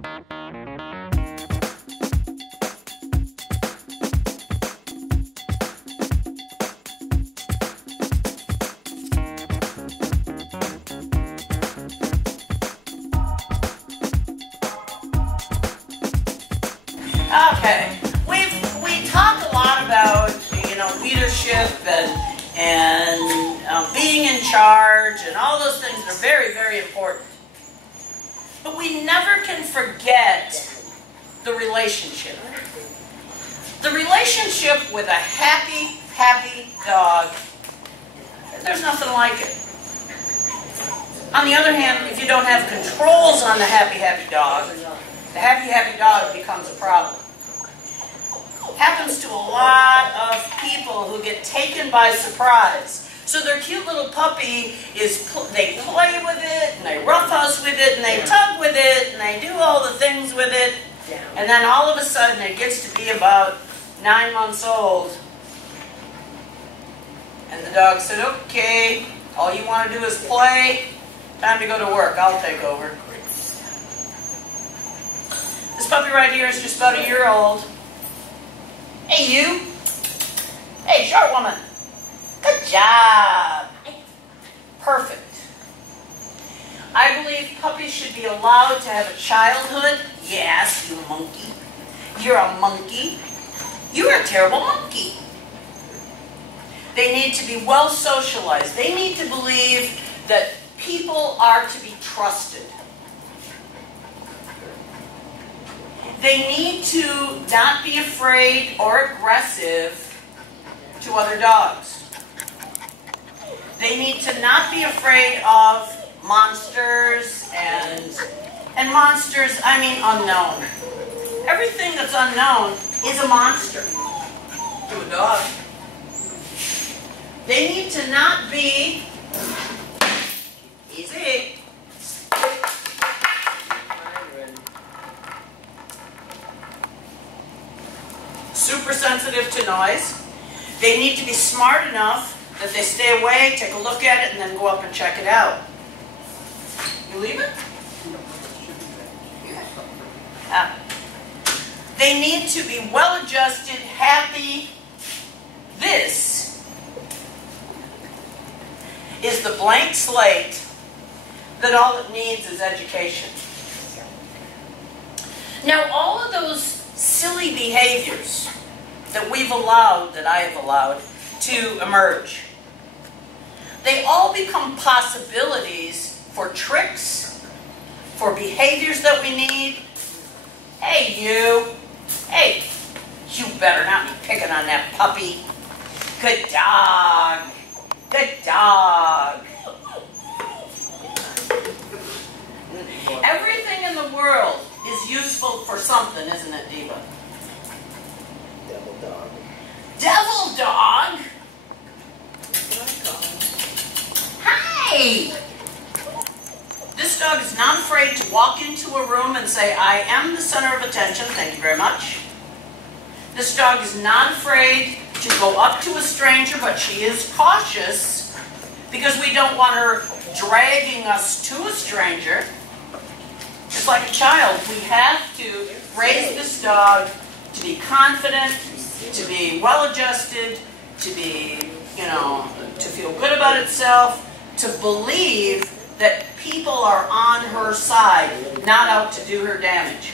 Okay, we talk a lot about, you know, leadership and being in charge and all those things are very, very important. But we never can forget the relationship. The relationship with a happy, happy dog, there's nothing like it. On the other hand, if you don't have controls on the happy, happy dog, the happy, happy dog becomes a problem. Happens to a lot of people who get taken by surprise. So their cute little puppy they play with it, and they roughhouse with it, and they tug with it, and they do all the things with it. And then all of a sudden it gets to be about 9 months old. And the dog said, okay, all you want to do is play. Time to go to work. I'll take over. This puppy right here is just about a year old. Hey, you. Hey, short woman. Good job. Perfect. I believe puppies should be allowed to have a childhood. Yes, you monkey. You're a monkey. You're a terrible monkey. They need to be well socialized. They need to believe that people are to be trusted. They need to not be afraid or aggressive to other dogs. They need to not be afraid of monsters and monsters, I mean unknown. Everything that's unknown is a monster to a dog. They need to not be easy. Super sensitive to noise. They need to be smart enough that they stay away, take a look at it, and then go up and check it out. You leave it? They need to be well-adjusted, happy. This is the blank slate that all it needs is education. Now, all of those silly behaviors that we've allowed, that I have allowed, to emerge, they all become possibilities for tricks, for behaviors that we need. Hey, you. Hey, you better not be picking on that puppy. Good dog. Good dog. Everything in the world is useful for something, isn't it, Diva? Devil dog. Devil dog? Hey! This dog is not afraid to walk into a room and say, I am the center of attention, thank you very much. This dog is not afraid to go up to a stranger, but she is cautious because we don't want her dragging us to a stranger. It's like a child. We have to raise this dog to be confident, to be well-adjusted, to be, you know, to feel good about itself, to believe that people are on her side, not out to do her damage.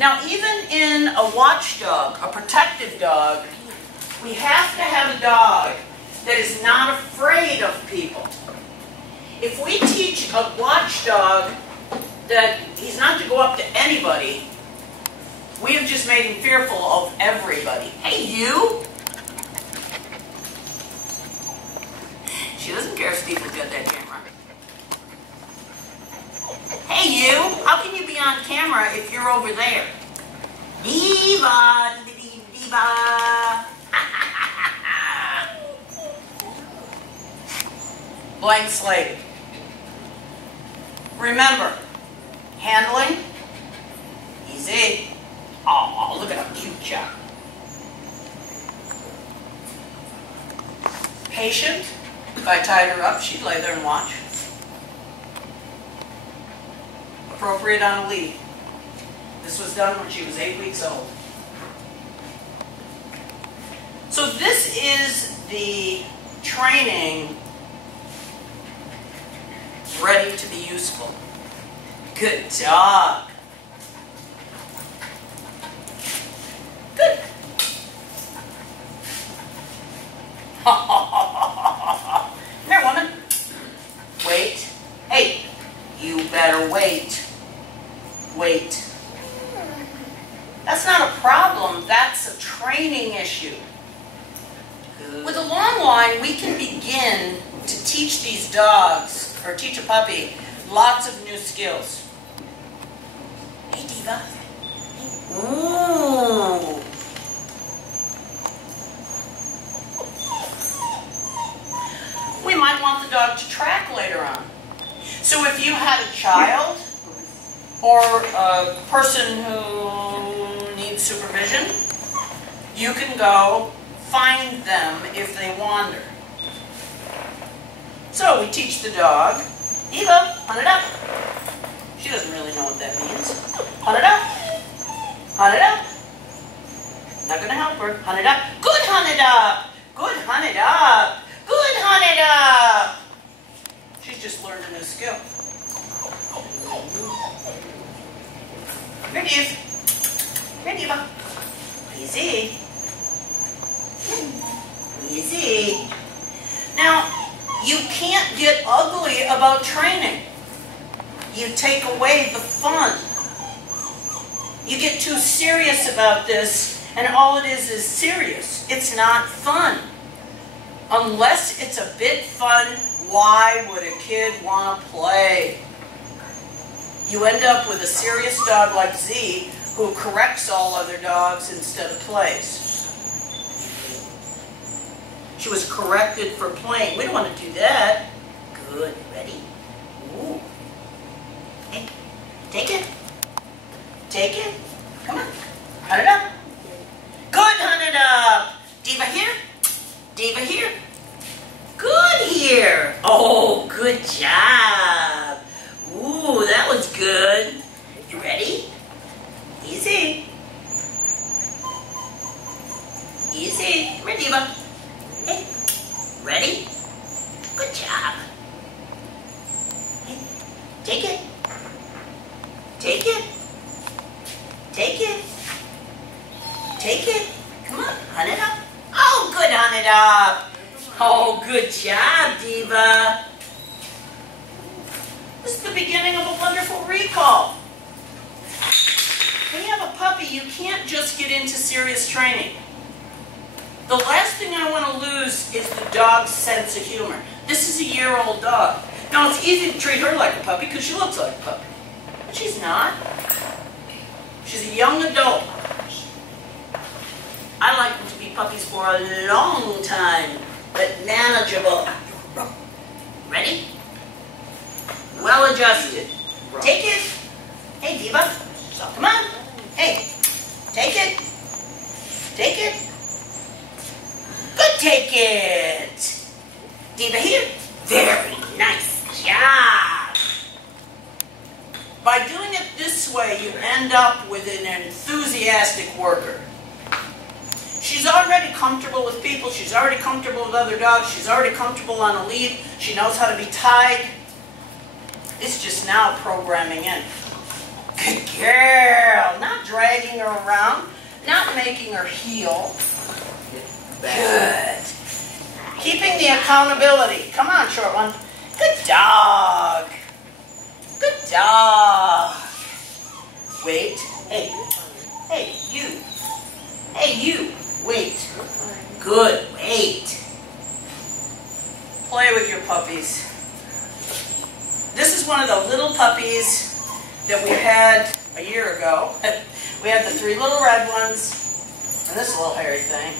Now, even in a watchdog, a protective dog, we have to have a dog that is not afraid of people. If we teach a watchdog that he's not to go up to anybody, we have just made him fearful of everybody. Hey, you! She doesn't care if Steve will get that camera. Hey, you! How can you be on camera if you're over there? Diva! Diva! Blank slate. Remember, handling, easy. Oh, look at how cute Chuck. Patient. If I tied her up, she'd lay there and watch. Appropriate on a lead. This was done when she was 8 weeks old. So this is the training ready to be useful. Good dog. Good. Come here, woman. Wait. Hey, you better wait. Wait. That's not a problem. That's a training issue. Good. With a long line, we can begin to teach these dogs, or teach a puppy, lots of new skills. Hey, Diva. Ooh. We might want the dog to track later on. So if you had a child or a person who needs supervision, you can go find them if they wander. So we teach the dog, Diva, hunt it up. She doesn't really know what that means. Hunt it up. Hunt it up. Not going to help her. Hunt it up. Good, hunt it up. Good, hunt it up. Good, hunt it up. She's just learned a new skill. Here, Diva. Here, Diva. Easy. Easy. Now, you can't get ugly about training. You take away the fun. You get too serious about this, and all it is serious. It's not fun. Unless it's a bit fun, why would a kid want to play? You end up with a serious dog like Z who corrects all other dogs instead of plays. She was corrected for playing. We don't want to do that. Good. Ready? Ooh. Hey, take it. Take it. Come on. Hunt it up. Good, hunt it up. Diva here. Diva here. Good here. Oh, good job. Ooh, that was good. You ready? Easy. Easy. Come here, Diva. Hey, ready? Good job. Hey, take it. Take it. Take it. Take it. Come on, hunt it up. Oh, good, hunt it up. Oh, good job, Diva. This is the beginning of a wonderful recall. When you have a puppy, you can't just get into serious training. The last thing I want to lose is the dog's sense of humor. This is a year-old dog. Now, it's easy to treat her like a puppy because she looks like a puppy. But she's not. She's a young adult. I like them to be puppies for a long time, but manageable. Ready? Well adjusted. Take it. Hey, Diva. So, come on. Hey, take it. Take it. Good, take it. Diva here. Very nice job. By doing it this way, you end up with an enthusiastic worker. She's already comfortable with people. She's already comfortable with other dogs. She's already comfortable on a lead. She knows how to be tied. It's just now programming in. Good girl. Not dragging her around. Not making her heel. Good. Keeping the accountability. Come on, short one. Good dog. Good dog. Wait. Hey. Hey, you. Hey, you. Wait. Good. Wait. Play with your puppies. This is one of the little puppies that we had a year ago. We had the 3 little red ones and this little hairy thing.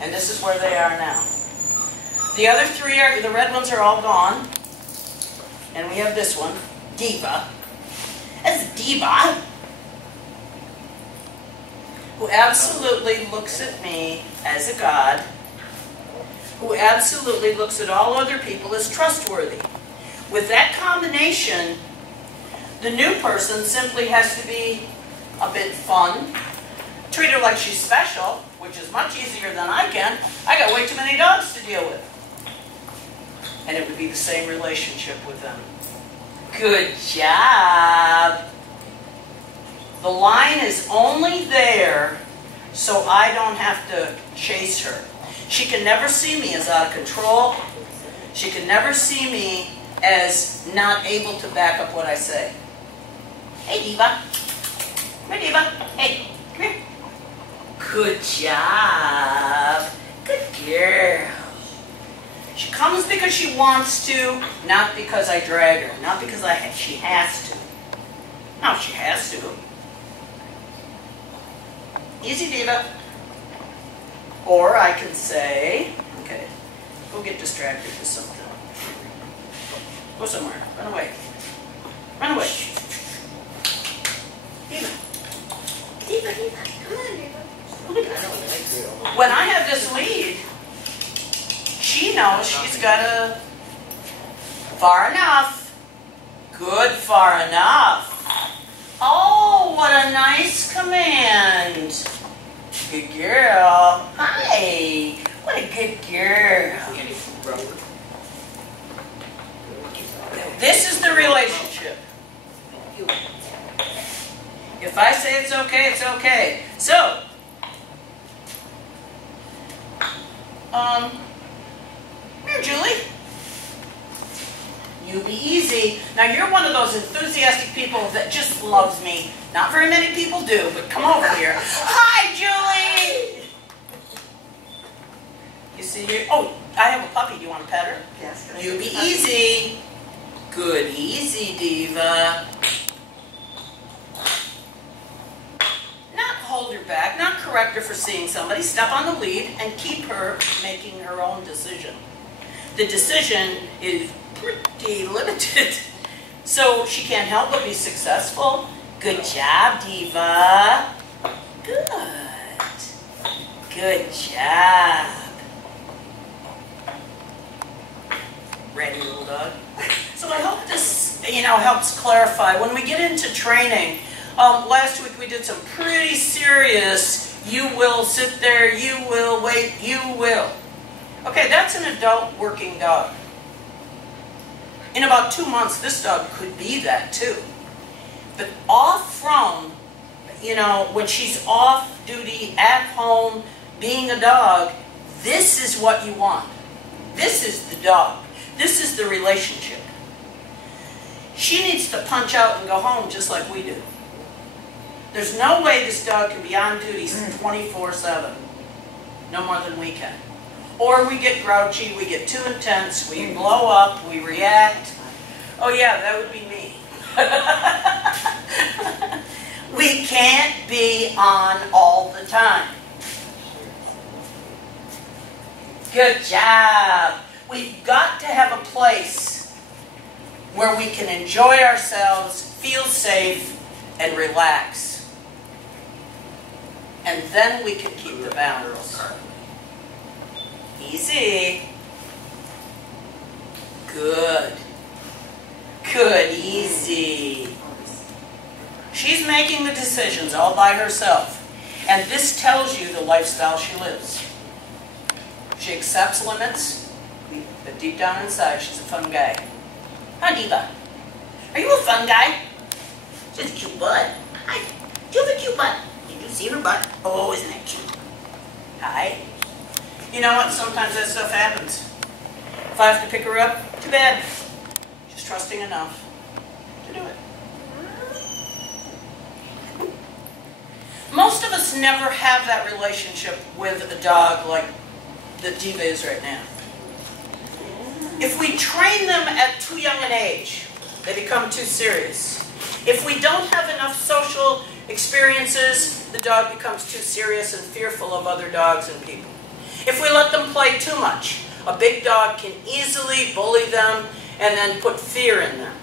And this is where they are now. The other 3 are, the red ones are all gone. And we have this one, Diva. That's Diva. Who absolutely looks at me as a god. Who absolutely looks at all other people as trustworthy. With that combination, The new person simply has to be a bit fun, treat her like she's special, which is much easier than I can. I got way too many dogs to deal with. And it would be the same relationship with them. Good job. The line is only there so I don't have to chase her. She can never see me as out of control. She can never see me as not able to back up what I say. Hey, Diva. Come here, Diva. Hey, come here. Good job. Good girl. She comes because she wants to, not because I drag her, not because she has to. No, she has to. Easy, Diva. Or I can say, okay, go get distracted with something. Go somewhere. Run away. Run away. Diva. Diva, Diva. Come on, Diva. When I have this lead, she knows she's got to, far enough. Good, far enough. Oh, what a nice command. Good girl. Hi. What a good girl. This is the relationship. If I say it's okay, it's okay. So, here, Julie. You be easy. Now, you're one of those enthusiastic people that just loves me. Not very many people do, but come over here. Hi, Julie! You see here? Oh, I have a puppy. Do you want to pet her? Yes. You be easy. Good, easy, Diva. Not hold her back, not correct her for seeing somebody. Step on the lead and keep her making her own decision. The decision is pretty limited, so she can't help but be successful. Good job, Diva. Good. Good job. Ready, little dog? So I hope this, helps clarify. When we get into training, last week we did some pretty serious, you will sit there, you will wait, you will. Okay, that's an adult working dog. In about 2 months, this dog could be that too. But off from, when she's off duty, at home, being a dog, this is what you want. This is the dog. This is the relationship. She needs to punch out and go home just like we do. There's no way this dog can be on duty 24/7. No more than we can. Or we get grouchy, we get too intense, we blow up, we react. Oh yeah, that would be me. We can't be on all the time. Good job. We've got to have a place where we can enjoy ourselves, feel safe, and relax. And then we can keep the balance. Easy. Good. Good, easy. She's making the decisions all by herself. And this tells you the lifestyle she lives. She accepts limits, but deep down inside, she's a fun guy. Huh, Diva? Are you a fun guy? She has a cute butt. Hi. Do you have a cute butt? Did you see her butt? Oh, isn't that cute? Hi. You know what? Sometimes that stuff happens. If I have to pick her up, too bad. She's trusting enough to do it. Most of us never have that relationship with a dog like the Diva is right now. If we train them at too young an age, they become too serious. If we don't have enough social experiences, the dog becomes too serious and fearful of other dogs and people. If we let them play too much, a big dog can easily bully them and then put fear in them.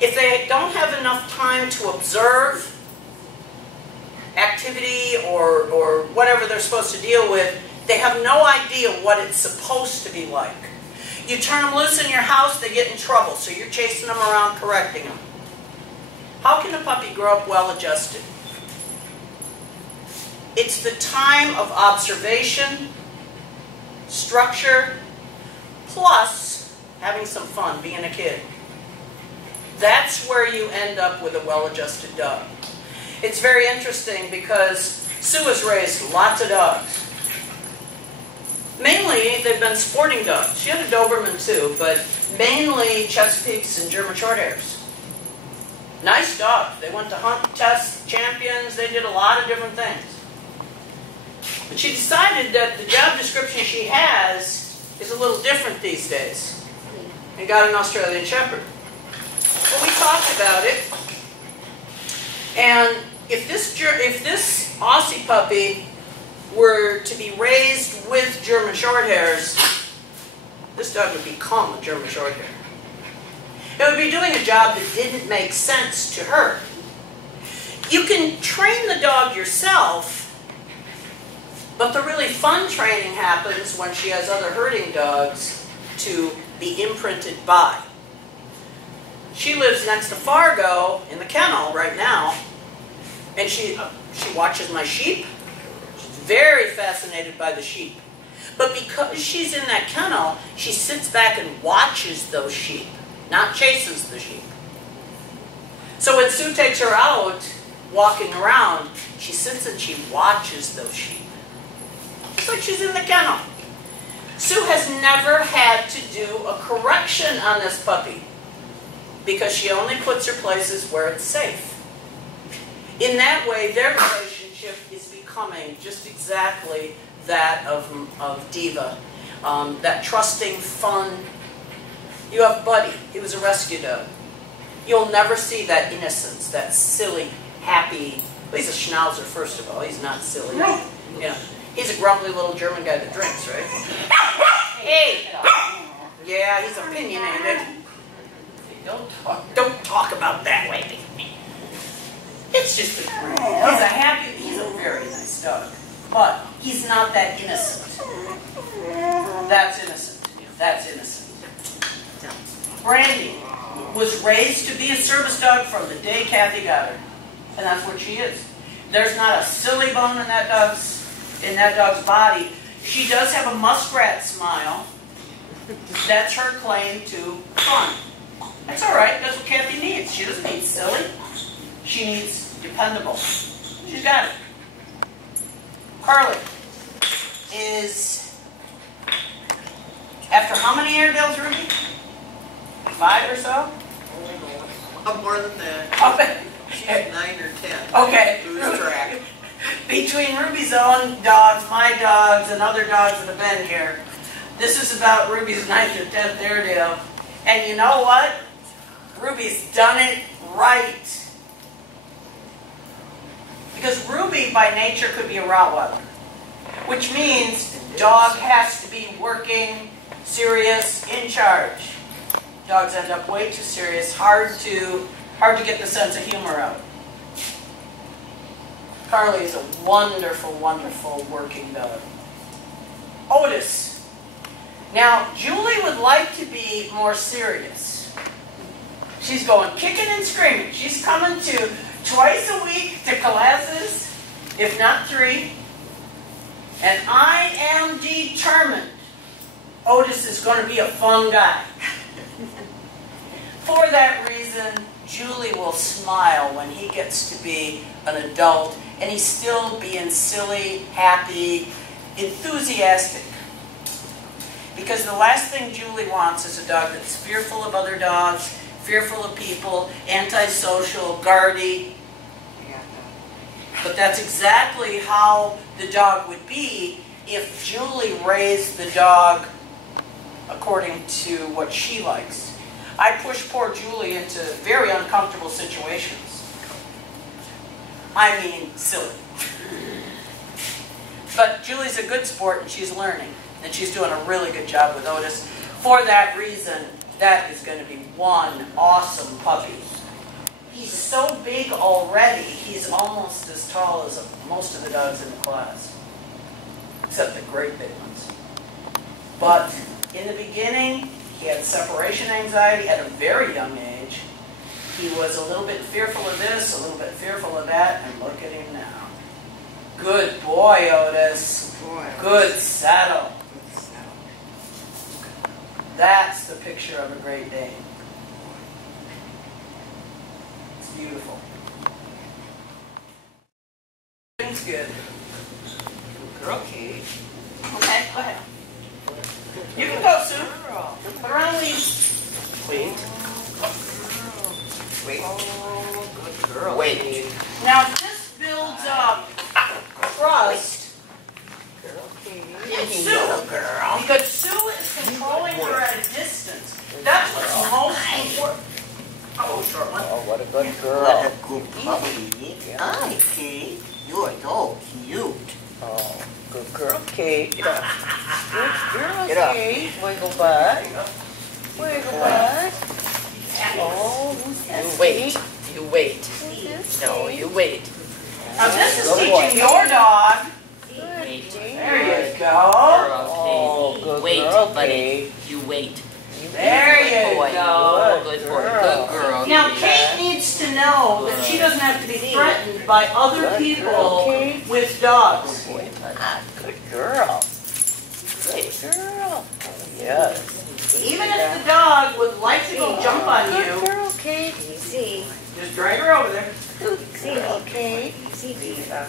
If they don't have enough time to observe activity or whatever they're supposed to deal with, they have no idea what it's supposed to be like. You turn them loose in your house, they get in trouble, so you're chasing them around, correcting them. How can a puppy grow up well-adjusted? It's the time of observation, structure, plus having some fun, being a kid. That's where you end up with a well-adjusted dog. It's very interesting because Sue has raised lots of dogs. Mainly, they've been sporting dogs. She had a Doberman too, but mainly Chesapeakes and German Shorthairs. Nice dogs. They went to hunt test champions. They did a lot of different things. But she decided that the job description she has is a little different these days, and got an Australian Shepherd. Well, we talked about it, and if this Aussie puppy were to be raised with German Shorthairs, this dog would become a German Shorthair. It would be doing a job that didn't make sense to her. You can train the dog yourself, but the really fun training happens when she has other herding dogs to be imprinted by. She lives next to Fargo in the kennel right now, and she watches my sheep. She's very fascinated by the sheep. But because she's in that kennel, she sits back and watches those sheep, not chases the sheep. So when Sue takes her out, walking around, she sits and she watches those sheep. Just like she's in the kennel. Sue has never had to do a correction on this puppy because she only puts her places where it's safe. In that way, their relationship is becoming just exactly that of Diva. That trusting, fun. You have Buddy. He was a rescue dog. You'll never see that innocence, that silly, happy. Well, he's a Schnauzer, first of all. He's not silly. You know, he's a grumpy little German guy that drinks, right? Hey! Yeah, he's opinionated. Don't talk about that way. It's just a he's a very nice dog. But he's not that innocent. That's innocent. That's innocent. Brandy was raised to be a service dog from the day Kathy got her. And that's what she is. There's not a silly bone in that dog's body. She does have a muskrat smile. That's her claim to fun. That's all right. That's what Kathy needs. She doesn't need silly. She needs dependable. She's got it. Carly is, after how many Airedales, Ruby? 5 or so? More than that. Okay. She's 9 or 10. Okay. Lose track. Between Ruby's own dogs, my dogs, and other dogs that have been here, this is about Ruby's 9th or 10th Airedale. And you know what? Ruby's done it right. Because Ruby, by nature, could be a Rottweiler. Which means dog has to be working, serious, in charge. Dogs end up way too serious, hard to get the sense of humor out. Carly is a wonderful, wonderful working dog. Otis. Now, Julie would like to be more serious. She's going kicking and screaming. She's coming to twice a week to classes, if not 3. And I am determined Otis is going to be a fun guy. For that reason, Julie will smile when he gets to be an adult, and he's still being silly, happy, enthusiastic. Because the last thing Julie wants is a dog that's fearful of other dogs, fearful of people, antisocial, guardy. But that's exactly how the dog would be if Julie raised the dog according to what she likes. I push poor Julie into very uncomfortable situations. I mean, silly. But Julie's a good sport and she's learning. And she's doing a really good job with Otis. For that reason, that is going to be one awesome puppy. He's so big already, he's almost as tall as most of the dogs in the class. Except the great big ones. But in the beginning, he had separation anxiety at a very young age. He was a little bit fearful of this, a little bit fearful of that, and look at him now. Good boy, Otis. Good saddle. That's the picture of a Great Dane. It's beautiful. Everything's good. Girl, Kate. Okay, go ahead. You can go, Sue. Put her on a leash. Wait. Wait. Oh, good girl. Wait. Now, this builds up trust in Sue. Because Sue is controlling her at a distance. That's what's most important. Oh, short one. Oh, what a good girl. What a good puppy. Hi, Kate. You are so cute. Oh, good girl, Kate. Get up. Good girl, Get up. Kate. Wiggle butt. Wiggle butt. Oh, who's this? You wait. Kate? You wait. Who's this? No, you wait. Now, this is Good boy. teaching your dog. Good, Wait. Kate. There you go. Oh, good Wait, girl, buddy. Kate. You wait. There Good you boy. go. Good boy. girl. Good girl. Now, Kate needs to know that she doesn't have to be threatened by other Good people girl, Kate. with dogs. Boy, buddy. Ah, good girl. Good girl. Yes. Even if the dog would like to go jump on Good you, girl, Kate. Easy. just drag her over there. Good girl, Kate. Easy, Diva.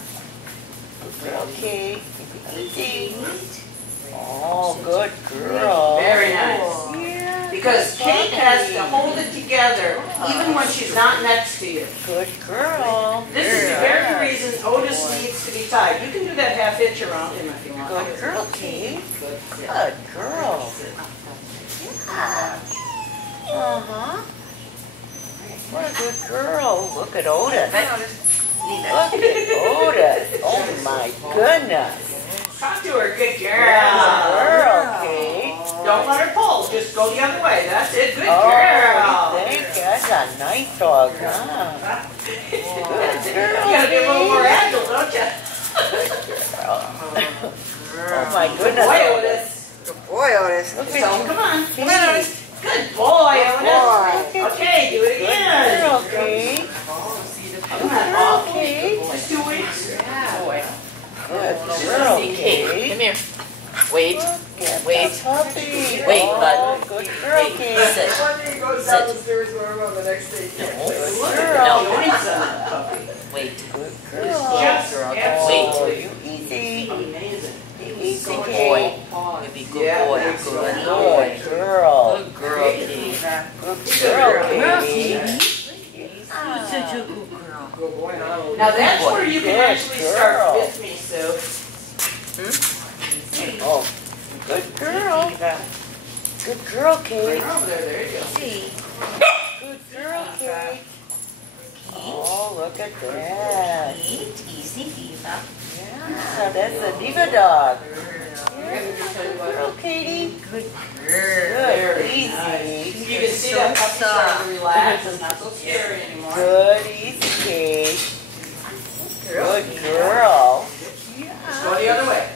Good girl, Kate. Easy. Oh, good girl. Very nice. Yeah. Because Kate has to hold it together even when she's not next to you. Good girl. This is the very reason Otis needs to be tied. You can do that half hitch around him if you want. Good girl, Kate. Good girl. Yeah. Uh-huh. What a good girl. Look at Otis. Look at Otis. Oh my goodness. Talk to her, good Good girl. girl, Kate. Don't let her pull. Just go the other way. That's it. Good Oh, girl. thank you. That's a nice dog, huh? Good You girl. gotta be a little more agile, don't you? Oh my goodness. Boy, Otis. Good boy, Otis. Look So, at come on. Come on, Otis. Good boy, Otis. Boy. Okay, do it Good again. girl, Kate. Come on, Paul. Kate. Just 2 weeks. Boy. Good girl, Kate, Kate. come here. Wait. Wait. Puppy. Wait, Oh, bud. good girl, Wait, Kate. sit. He goes down the stairs the next day. Good Look girl. at the joints on that puppy. Wait. Good It's girl. just Oh, absolutely you easy. amazing. Easy, Good Kate. boy. You be good Yeah, boy. thanks, Good bud. boy. Good girl. Good girl, Kate. Good girl, Katie. You're such a good girl. Now that's where you can Good actually start girl. with me, Sue. Oh, good girl. Good girl, Kate. Right over there, there you go. Good girl, Kate. Oh, look at that. Easy, Diva. Yeah, that's a diva dog. Yeah, good girl, Katie. Good Good, Very easy. nice. You can see that puppy starting to relax. It's not so scary anymore. Good, easy, Kate. Good girl. Just go the other way.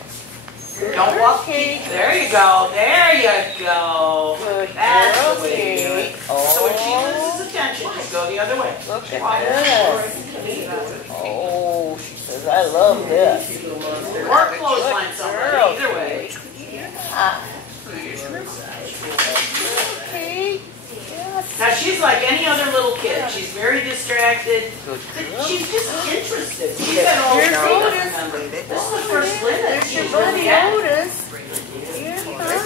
Don't walk. Kate. There you go. There you go. Good That's girl, the way to do Kate. it. So when she loses attention, just go the other way. Look at Quiet. this. Oh, she says, I love this. Or clothesline somebody, girl. either way. Ah. Kate. Yes. Now she's like any other little kid. She's very distracted. Good But girl. she's just interested. She's got all Here's the Otis. remember. This is the first limit. There's your She's buddy really at. Otis. Yeah.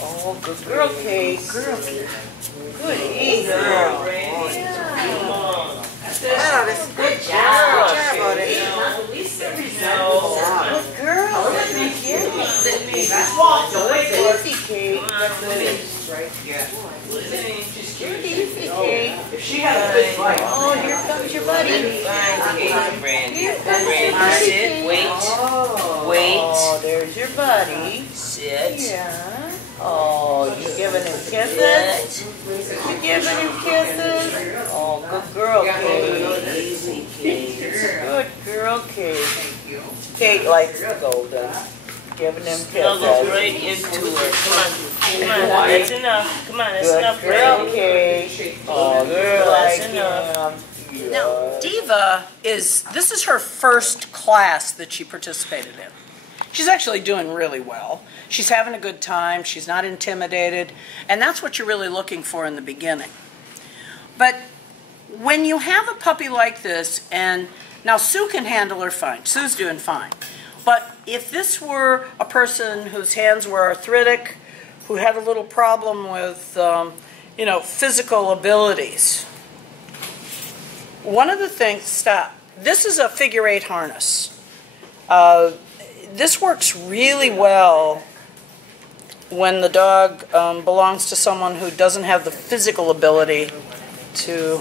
Oh, good girl, Kate. Good easy. Girl. Yeah. That's it. Wow, this- Good Good job. job, Otis. She's not the least bit resentful. Good girl. Look at me. Just walk. Don't wait for it. Easy, Kate. She's cute. Easy, Kate. If she had a good bite. Oh, here comes your buddy. Here comes your buddy. Sit. Wait. Wait. Oh, there's your buddy. Sit. Yeah. Oh, you giving him kisses? You giving him kisses? Oh, good girl, Kate. Easy, Kate. Good girl, Kate. Kate likes the golden. Giving him Snuggle kisses. right into her. Come on. Come on, that's enough. Come on, that's enough. Good girl, Kate. Oh, girl, that's enough. Now, Diva this is her first class that she participated in. She's actually doing really well. She's having a good time. She's not intimidated. And that's what you're really looking for in the beginning. But when you have a puppy like this, and now Sue can handle her fine. Sue's doing fine. But if this were a person whose hands were arthritic, who had a little problem with, physical abilities, one of the things, stop. This is a figure-8 harness. This works really well when the dog belongs to someone who doesn't have the physical ability to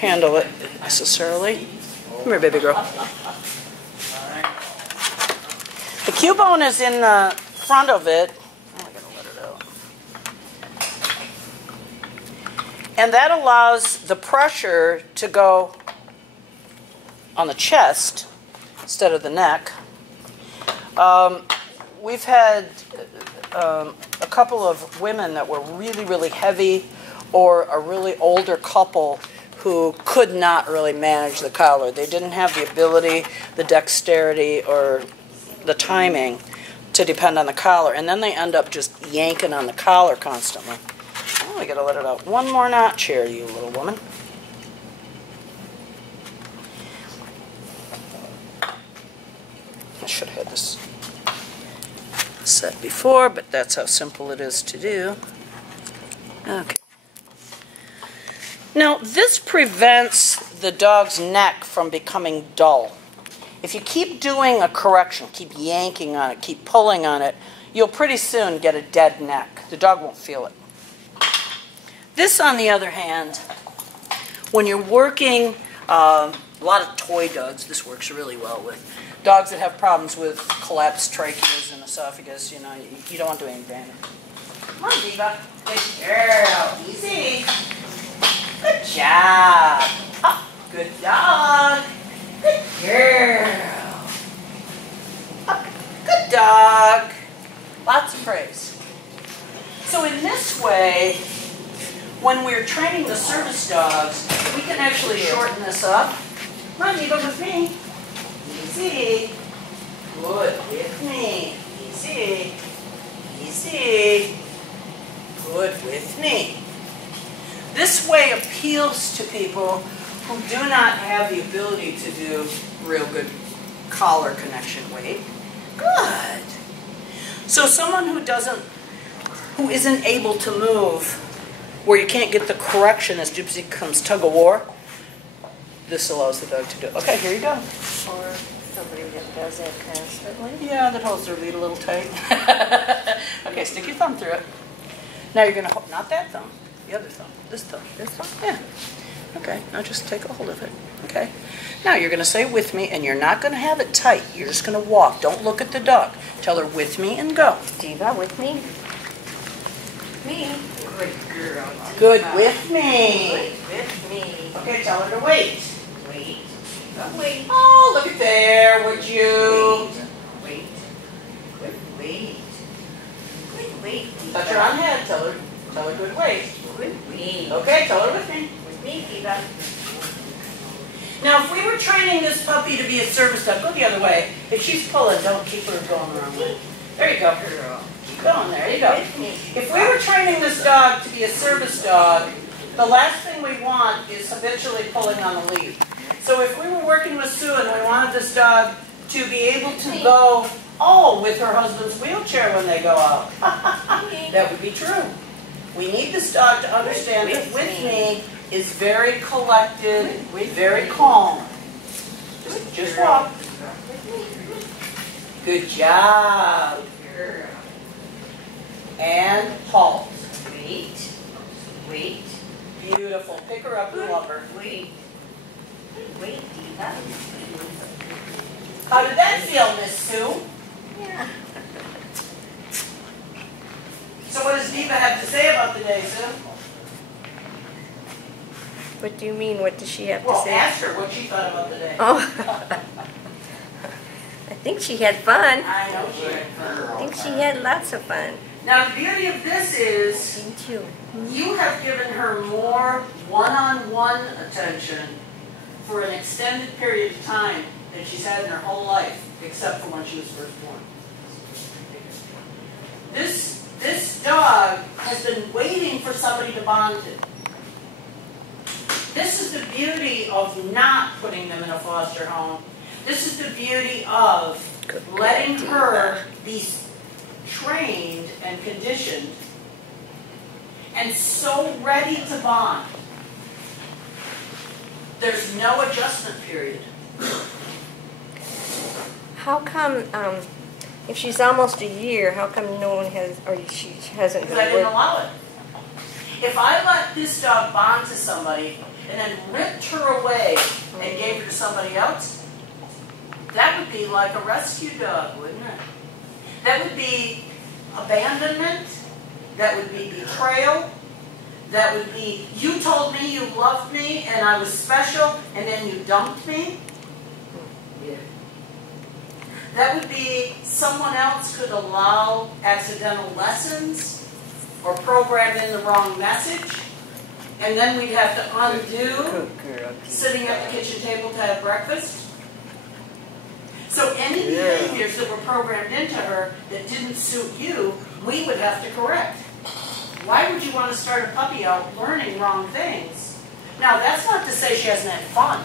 handle it necessarily. Come here, baby girl. The Cubone is in the front of it. Oh, I gotta let it out. And that allows the pressure to go on the chest instead of the neck. We've had a couple of women that were really, really heavy, or a really older couple who could not really manage the collar. They didn't have the ability, the dexterity, or the timing to depend on the collar. And then they end up just yanking on the collar constantly. Oh, I gotta let it out. One more notch here, you little woman. I should have had this set before, but that's how simple it is to do. Okay. Now, this prevents the dog's neck from becoming dull. If you keep doing a correction, keep yanking on it, keep pulling on it, you'll pretty soon get a dead neck. The dog won't feel it. This, on the other hand, when you're working a lot of toy dogs, this works really well with. Dogs that have problems with collapsed tracheas and esophagus, you don't want to do any damage. Come on, Diva. Good girl. Easy. Good job. Oh, good dog. Good girl. Oh, good dog. Lots of praise. So in this way, when we're training the service dogs, we can actually shorten this up. Come on, Diva, with me. Easy. Good with me. Easy. Easy. Good with me. This way appeals to people who do not have the ability to do real good collar connection weight. Good. So someone who isn't able to move, where you can't get the correction as Gypsy becomes tug of war, this allows the dog to do it. Okay, here you go. Or somebody that does that constantly. Yeah, that holds their lead a little tight. Okay, stick your thumb through it. Now you're going to hold, not that thumb, the other thumb, this thumb. This one? Yeah. Okay, now just take a hold of it. Okay. Now you're going to say with me, and you're not going to have it tight. You're just going to walk. Don't look at the dog. Tell her with me and go. Diva, with me. Me. Good girl. Good with me. Good with me. Okay, tell her to wait. Wait. Wait. Oh, look at there, would you? Wait. Good wait. Good wait. Touch her on the head. Tell her good wait. Good wait. Okay, tell her with me. With me, Diva. Now, if we were training this puppy to be a service dog, go the other way. If she's pulling, don't keep her going the wrong way. There you go. Keep going. There you go. If we were training this dog to be a service dog, the last thing we want is habitually pulling on the lead. So if we were working with Sue and we wanted this dog to be able to go, with her husband's wheelchair when they go out, that would be true. We need this dog to understand that with me is very collected, very calm. Just walk. Good job. And halt. Wait. Wait. Beautiful. Pick her up and love her. Wait. Wait, Diva. How did that feel, Miss Sue? Yeah. So what does Diva have to say about the day, Sue? What do you mean? What does she have to Well, say? ask her what she thought about the day. Oh. I think she had fun. I know she had fun. I think she had lots of fun. Now the beauty of this is you have given her more one-on-one attention for an extended period of time than she's had in her whole life, except for when she was first born. This dog has been waiting for somebody to bond to. This is the beauty of not putting them in a foster home. This is the beauty of letting her be trained and conditioned and so ready to bond. There's no adjustment period. How come, if she's almost a year, how come no one has, or she hasn't Because I been didn't allow it. If I let this dog bond to somebody and then ripped her away and gave her to somebody else, that would be like a rescue dog, wouldn't it? That would be abandonment. That would be betrayal. That would be, you told me you loved me and I was special and then you dumped me. Yeah. That would be someone else could allow accidental lessons or program in the wrong message, and then we'd have to undo sitting at the kitchen table to have breakfast. So any behaviors that were programmed into her that didn't suit you, we would have to correct. Why would you want to start a puppy out learning wrong things? Now, that's not to say she hasn't had fun.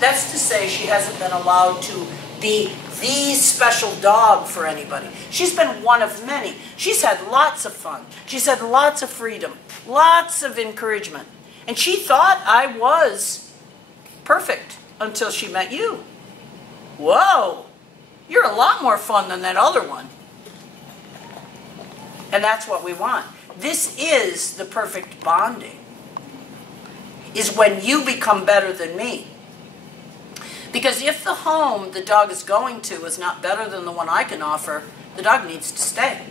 That's to say she hasn't been allowed to be the special dog for anybody. She's been one of many. She's had lots of fun. She's had lots of freedom, lots of encouragement. And she thought I was perfect until she met you. Whoa, you're a lot more fun than that other one. And that's what we want. This is the perfect bonding, is when you become better than me. Because if the home the dog is going to is not better than the one I can offer, the dog needs to stay.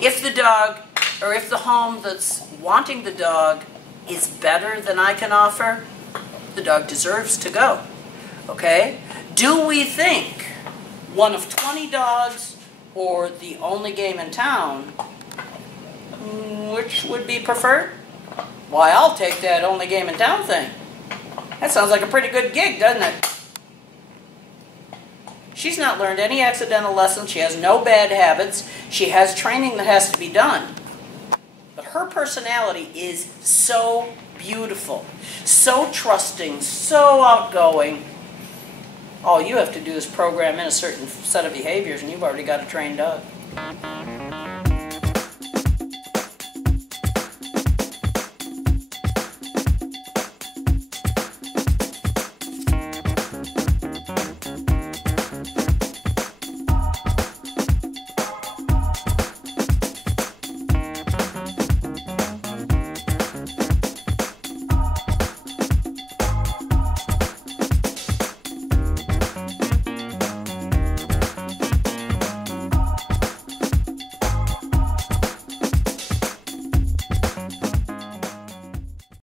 If the dog, or if the home that's wanting the dog is better than I can offer, the dog deserves to go. Okay? Do we think one of 20 dogs or the only game in town, which would be preferred? Why, I'll take that only game in town thing. That sounds like a pretty good gig, doesn't it? She's not learned any accidental lessons. She has no bad habits. She has training that has to be done. But her personality is so beautiful, so trusting, so outgoing. All you have to do is program in a certain set of behaviors and you've already got a trained dog.